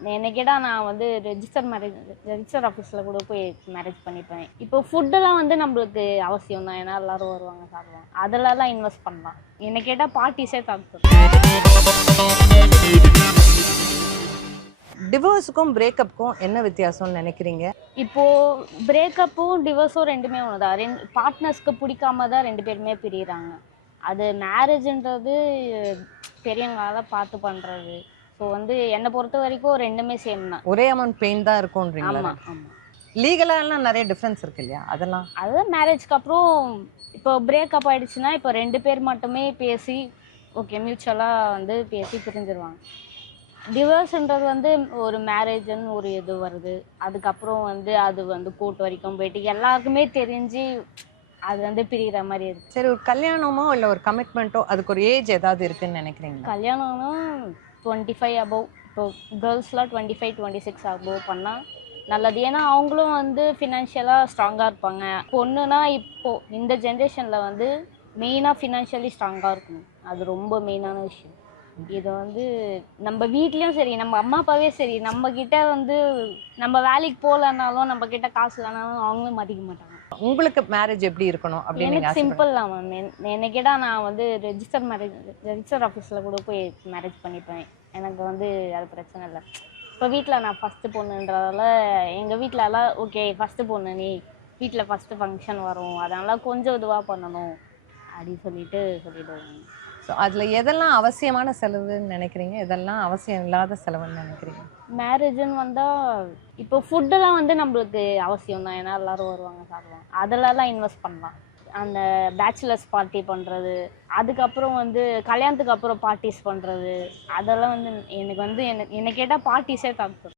என்ன கேட்டால் நான் வந்து ரெஜிஸ்டர் ஆஃபீஸில் கூட போய் மேரேஜ் பண்ணிப்பேன். இப்போ ஃபுட்டெல்லாம் வந்து நம்மளுக்கு அவசியம் தான், ஏன்னா எல்லாரும் வருவாங்க சாப்பிடுவாங்க, அதிலலாம் இன்வெஸ்ட் பண்ணலாம். என்ன கேட்டால் பார்ட்டிஸே தாக்கு. டிவோர்ஸுக்கும் பிரேக்கப்புக்கும் என்ன வித்தியாசம்னு நினைக்கிறீங்க? இப்போது பிரேக்கப்பும் டிவோர்ஸும் ரெண்டுமே ஒன்று தான். பார்ட்னர்ஸ்க்கு பிடிக்காம தான் ரெண்டு பேருமே பிரிகிறாங்க. அது மேரேஜ்ன்றது பெரியவங்களால பார்த்து பண்ணுறது. ஸோ வந்து என்னை பொறுத்த வரைக்கும் ரெண்டுமே சேம் தான். ஒரே அமௌண்ட் பெயின் தான் இருக்கும்ன்றீங்களா? ஆமாம் ஆமாம். லீகலாலாம் நிறைய டிஃப்ரென்ஸ் இருக்கு இல்லையா? அதுதான் மேரேஜ்க்கு அப்புறம் இப்போ பிரேக்கப் ஆகிடுச்சுன்னா இப்போ ரெண்டு பேர் மட்டுமே பேசி ஓகே மியூச்சுவலாக வந்து பேசி பிரிஞ்சிருவாங்க. டிவோர்ஸ்ன்றது வந்து ஒரு மேரேஜ்னு ஒரு இது வருது, அதுக்கப்புறம் வந்து அது வந்து கோர்ட் வரைக்கும் போயிட்டு எல்லாருக்குமே தெரிஞ்சு அது வந்து பிரிகிற மாதிரி இருக்கு. சரி, ஒரு கல்யாணமோ இல்லை ஒரு கமிட்மெண்ட்டோ அதுக்கு ஒரு ஏஜ் ஏதாவது இருக்குன்னு நினைக்கிறீங்க? கல்யாணம்னா 25 அபவ். இப்போ கேர்ள்ஸ்லாம் 25-26 அபவ் பண்ணால் நல்லது. ஏன்னா அவங்களும் வந்து ஃபினான்ஷியலாக ஸ்ட்ராங்காக இருப்பாங்க. பொண்ணுனா இப்போது இந்த ஜென்ரேஷனில் வந்து மெயினாக ஃபினான்ஷியலி ஸ்ட்ராங்காக இருக்கணும், அது ரொம்ப மெயினான விஷயம். இது வந்து நம்ம வீட்லேயும் சரி, நம்ம அம்மா அப்பாவே சரி, நம்மக்கிட்ட வந்து நம்ம வேலைக்கு போகலன்னாலும் நம்ம கிட்ட காசு இல்லைனாலும் அவங்களும் மதிக்க மாட்டாங்க. உங்களுக்கு மேரேஜ் எப்படி இருக்கணும் அப்படின்னு? எனக்கு சிம்பிள் தான் மேம். என்ன கேட்டால் நான் வந்து ரெஜிஸ்டர் ஆஃபீஸில் கூட போய் மேரேஜ் பண்ணிப்பேன். எனக்கு வந்து அது பிரச்சனை இல்லை. இப்போ வீட்டில் நான் ஃபஸ்ட்டு பொண்ணுன்றதால எங்கள் வீட்டிலலாம் ஓகே ஃபஸ்ட்டு பொண்ணு நீ, வீட்டில் ஃபஸ்ட்டு ஃபங்க்ஷன் வரும், அதனால் கொஞ்சம் இதுவாக பண்ணணும் அப்படின்னு சொல்லிவிடுவாங்க. ஸோ அதில் எதெல்லாம் அவசியமான செலவுன்னு நினைக்கிறீங்க, எதெல்லாம் அவசியம் இல்லாத செலவுன்னு நினைக்கிறீங்க? மேரேஜுன்னு வந்தால் இப்போ ஃபுட்டெல்லாம் வந்து நம்மளுக்கு அவசியம் தான், ஏன்னா எல்லோரும் வருவாங்க சாப்பிடுவாங்க, அதிலலாம் இன்வெஸ்ட் பண்ணலாம். அந்த பேச்சுலர்ஸ் பார்ட்டி பண்ணுறது, அதுக்கப்புறம் வந்து கல்யாணத்துக்கு அப்புறம் பார்ட்டிஸ் பண்ணுறது, அதெல்லாம் வந்து எனக்கு கேட்டால் பார்ட்டிஸே தாக்கு.